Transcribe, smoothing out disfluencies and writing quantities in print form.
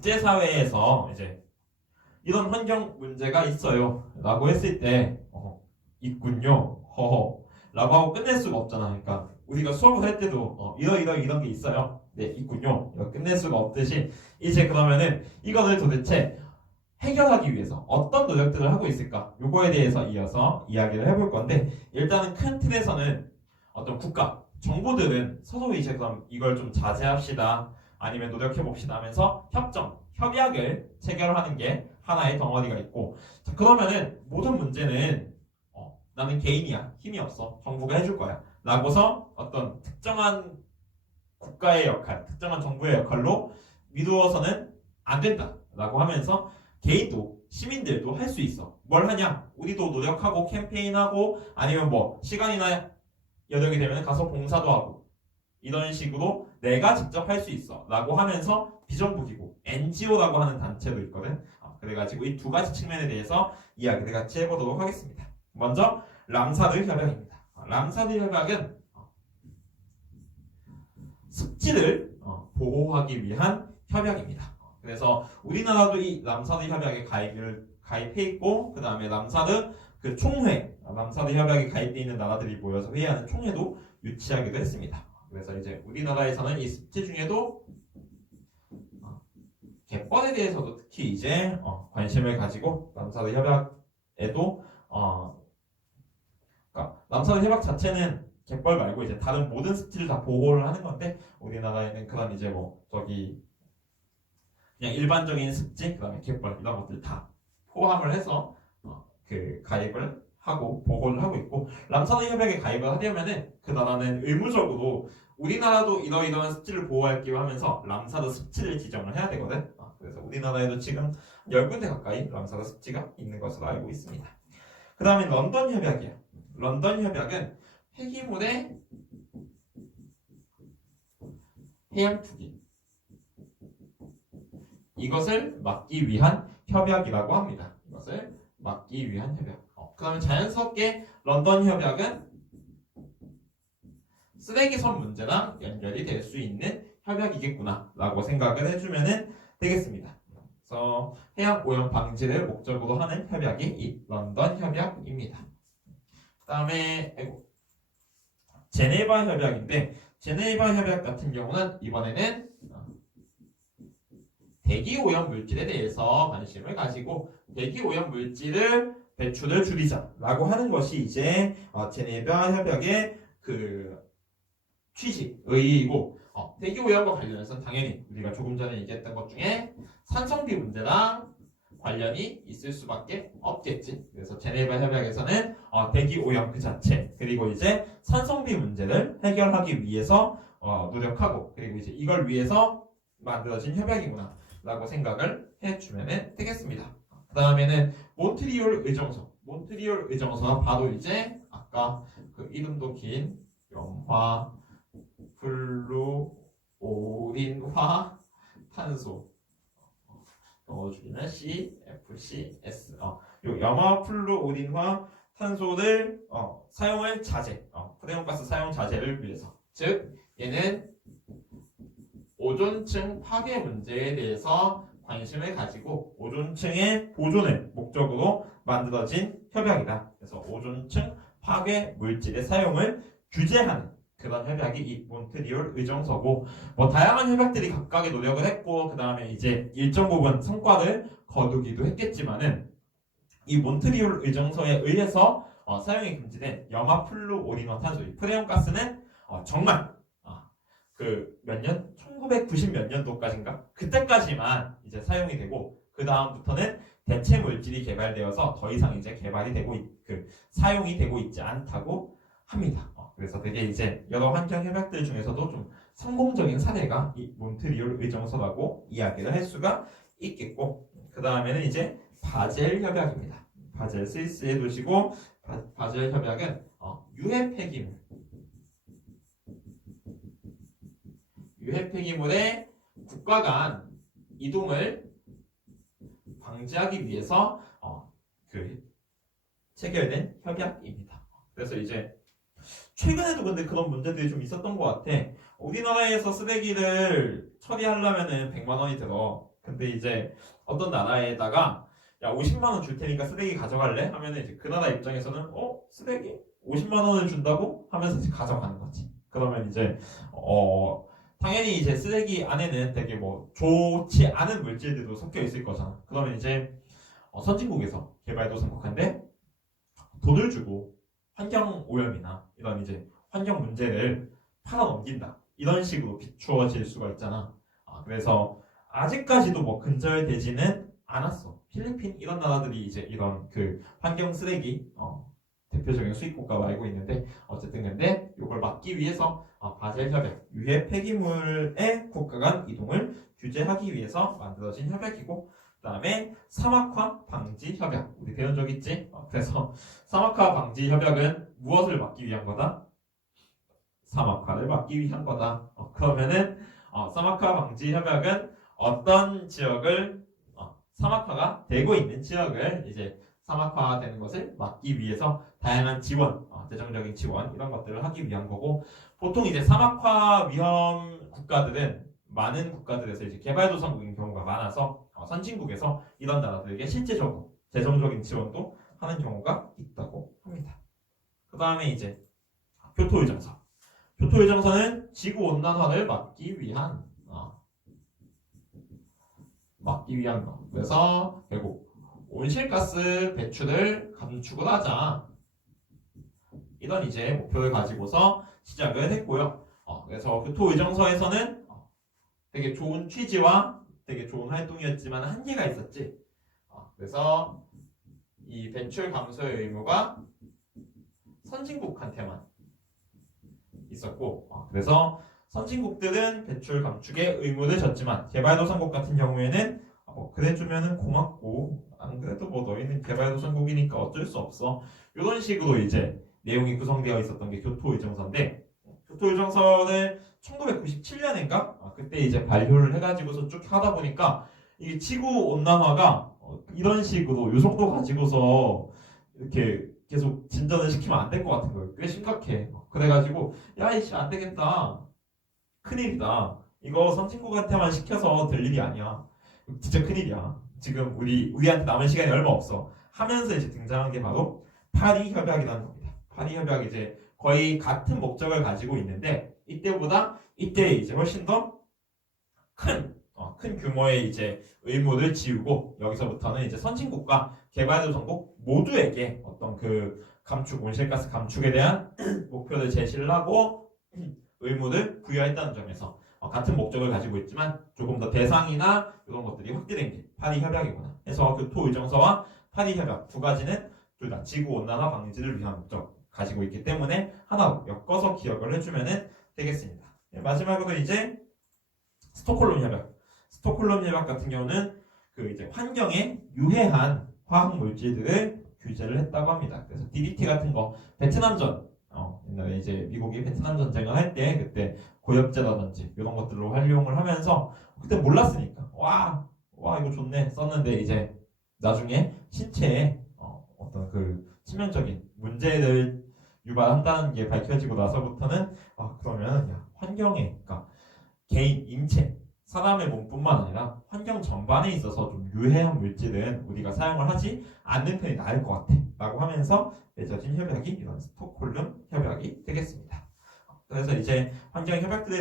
국제사회에서 이제 이런 환경 문제가 있어요 라고 했을 때 있군요 허허 라고 하고 끝낼 수가 없잖아. 그러니까 우리가 수업을 할 때도 이런 게 있어요. 네 있군요. 이거 끝낼 수가 없듯이 이제 그러면은 이거를 도대체 해결하기 위해서 어떤 노력들을 하고 있을까? 요거에 대해서 이어서 이야기를 해볼 건데 일단은 큰 틀에서는 어떤 국가, 정부들은 서로 이제 그럼 이걸 좀 자제합시다 아니면 노력해봅시다 하면서 협약을 체결하는 게 하나의 덩어리가 있고 자, 그러면은 모든 문제는 나는 개인이야 힘이 없어 정부가 해줄 거야 라고서 어떤 특정한 국가의 역할, 특정한 정부의 역할로 미루어서는 안 된다 라고 하면서 개인도 시민들도 할 수 있어. 뭘 하냐? 우리도 노력하고 캠페인하고 아니면 뭐 시간이나 여력이 되면 가서 봉사도 하고 이런 식으로 내가 직접 할 수 있어 라고 하면서 비정부기구 NGO라고 하는 단체도 있거든. 그래가지고 이 두 가지 측면에 대해서 이야기를 같이 해보도록 하겠습니다. 먼저 람사르 협약입니다. 람사르 협약은 습지를 보호하기 위한 협약입니다. 그래서 우리나라도 이 람사르 협약에 가입해 있고 그 다음에 람사르 그 총회, 람사르 협약에 가입돼 있는 나라들이 모여서 회의하는 총회도 유치하기도 했습니다. 그래서 이제 우리나라에서는 이 습지 중에도 갯벌에 대해서도 특히 이제 관심을 가지고 람사르 협약에도 그러니까 람사르 협약 자체는 갯벌 말고 이제 다른 모든 습지를 다 보호를 하는 건데 우리나라에는 그런 이제 뭐 저기 그냥 일반적인 습지 그다음에 갯벌 이런 것들 다 포함을 해서 그 가입을 하고 보호를 하고 있고 람사르 협약에 가입을 하려면은 그 나라는 의무적으로 우리나라도 이러이러한 습지를 보호할게요 하면서 람사르 습지를 지정을 해야 되거든. 그래서 우리나라에도 지금 10군데 가까이 람사르 습지가 있는 것으로 알고 있습니다. 그 다음에 런던 협약이야. 런던 협약은 폐기물의 해양 투기 이것을 막기 위한 협약이라고 합니다. 이것을 막기 위한 협약. 그러면 자연스럽게 런던 협약은 쓰레기선 문제랑 연결이 될 수 있는 협약이겠구나 라고 생각을 해주면 되겠습니다. 그래서 해양 오염 방지를 목적으로 하는 협약이 이 런던 협약입니다. 그 다음에 제네바 협약인데 제네바 협약 같은 경우는 이번에는 대기오염 물질에 대해서 관심을 가지고 대기오염 물질을 배출을 줄이자라고 하는 것이 이제 제네바 협약의 그 취지, 의의이고 대기오염과 관련해서 당연히 우리가 조금 전에 얘기했던 것 중에 산성비 문제랑 관련이 있을 수밖에 없겠지. 그래서 제네바 협약에서는 대기오염 그 자체 그리고 이제 산성비 문제를 해결하기 위해서 노력하고 그리고 이제 이걸 위해서 만들어진 협약이구나 라고 생각을 해주면 되겠습니다. 그 다음에는 몬트리올 의정서. 몬트리올 의정서가 바로 이제 아까 그 이름도 긴 염화 플루오린화 탄소 줄이면 CFCS 요 염화 플루오린화 탄소를 사용을 자제 프레온가스 사용 자제를 위해서 즉 얘는 오존층 파괴 문제에 대해서 관심을 가지고 오존층의 보존을 목적으로 만들어진 협약이다. 그래서 오존층 파괴 물질의 사용을 규제하는 그런 협약이 이 몬트리올 의정서고 뭐 다양한 협약들이 각각의 노력을 했고 그 다음에 이제 일정 부분 성과를 거두기도 했겠지만은 이 몬트리올 의정서에 의해서 사용이 금지된 염화 플루오린화 탄소 이 프레온가스는 정말 그 몇 년? 1990 몇 년도까지인가? 그때까지만 이제 사용이 되고 그 다음부터는 대체 물질이 개발되어서 더 이상 이제 개발이 되고 사용이 되고 있지 않다고 합니다. 그래서 되게 이제 여러 환경 협약들 중에서도 좀 성공적인 사례가 이 몬트리올 의정서라고 이야기를 할 수가 있겠고 그 다음에는 이제 바젤 협약입니다. 바젤 스위스에 두시고 바젤 협약은 유해 폐기물의 국가 간 이동을 방지하기 위해서 체결된 협약입니다. 그래서 이제 최근에도 근데 그런 문제들이 좀 있었던 것 같아. 우리나라에서 쓰레기를 처리하려면은 100만 원이 들어. 근데 이제 어떤 나라에다가 야 50만 원 줄 테니까 쓰레기 가져갈래? 하면은 이제 그 나라 입장에서는 쓰레기 50만 원을 준다고 하면서 이제 가져가는 거지. 그러면 이제 당연히 이제 쓰레기 안에는 되게 뭐 좋지 않은 물질들도 섞여 있을 거잖아. 그러면 이제 선진국에서 개발도상국한테 돈을 주고 환경 오염이나 이런 이제 환경 문제를 팔아 넘긴다. 이런 식으로 비추어질 수가 있잖아. 그래서 아직까지도 뭐 근절되지는 않았어. 필리핀 이런 나라들이 이제 이런 그 환경 쓰레기 대표적인 수입국가로 알고 있는데 어쨌든 근데 이걸 막기 위해서 바젤 협약, 유해 폐기물의 국가 간 이동을 규제하기 위해서 만들어진 협약이고 그다음에 사막화 방지 협약 우리 배운 적 있지? 그래서 사막화 방지 협약은 무엇을 막기 위한 거다? 사막화를 막기 위한 거다. 그러면은 사막화 방지 협약은 어떤 지역을 사막화가 되고 있는 지역을 이제 사막화되는 것을 막기 위해서 다양한 지원, 재정적인 지원 이런 것들을 하기 위한 거고 보통 이제 사막화 위험 국가들은 많은 국가들에서 이제 개발도상국인 경우가 많아서 선진국에서 이런 나라들에게 실제적으로 재정적인 지원도 하는 경우가 있다고 합니다. 그 다음에 이제 교토의정서. 교토의정서는 지구 온난화를 막기 위한 거. 그래서 결국 온실가스 배출을 감축을 하자. 이런 이제 목표를 가지고서 시작을 했고요. 그래서 교토의정서에서는 되게 좋은 취지와 되게 좋은 활동이었지만 한계가 있었지. 그래서 이 배출 감소의 의무가 선진국한테만 있었고, 그래서 선진국들은 배출 감축의 의무를 졌지만 개발도상국 같은 경우에는 그래 주면은 고맙고 안 그래도 뭐 너희는 개발도상국이니까 어쩔 수 없어. 이런 식으로 이제 내용이 구성되어 있었던 게 교토의정서인데 교토의정서를 1997년인가 그때 이제 발효를 해가지고서 쭉 하다 보니까 이 지구 온난화가 이런 식으로 요 정도 가지고서 이렇게 계속 진전을 시키면 안 될 것 같은 거예요. 꽤 심각해. 그래가지고 야 이씨 안 되겠다. 큰일이다. 이거 선진국한테만 시켜서 될 일이 아니야. 진짜 큰일이야. 지금 우리한테 남은 시간이 얼마 없어. 하면서 이제 등장한 게 바로 파리 협약이라는 겁니다. 파리 협약이 이제 거의 같은 목적을 가지고 있는데 이때 이제 훨씬 더 큰 규모의 이제 의무를 지우고 여기서부터는 이제 선진국과 개발도상국 모두에게 어떤 그 온실가스 감축에 대한 목표를 제시를 하고 의무를 부여했다는 점에서 같은 목적을 가지고 있지만 조금 더 대상이나 이런 것들이 확대된 게 파리 협약이구나. 그래서 교토의정서와 파리 협약 두 가지는 둘 다 지구 온난화 방지를 위한 목적 가지고 있기 때문에 하나로 엮어서 기억을 해주면 되겠습니다. 마지막으로 이제 스톡홀름 협약 같은 경우는 그 이제 환경에 유해한 화학 물질들을 규제를 했다고 합니다. 그래서 DDT 같은 거 베트남전 옛날에 이제 미국이 베트남 전쟁을 할 때 그때 고엽제라든지 이런 것들로 활용을 하면서 그때 몰랐으니까 와 이거 좋네 썼는데 이제 나중에 신체에 어떤 그 치명적인 문제를 유발한다는 게 밝혀지고 나서부터는 그러면 환경에 그러니까 개인 인체 사람의 몸뿐만 아니라 환경 전반에 있어서 좀 유해한 물질은 우리가 사용을 하지 않는 편이 나을 것 같아 라고 하면서 맺어진 협약이 이런 스톡홀름 협약이 되겠습니다. 그래서 이제 환경 협약들에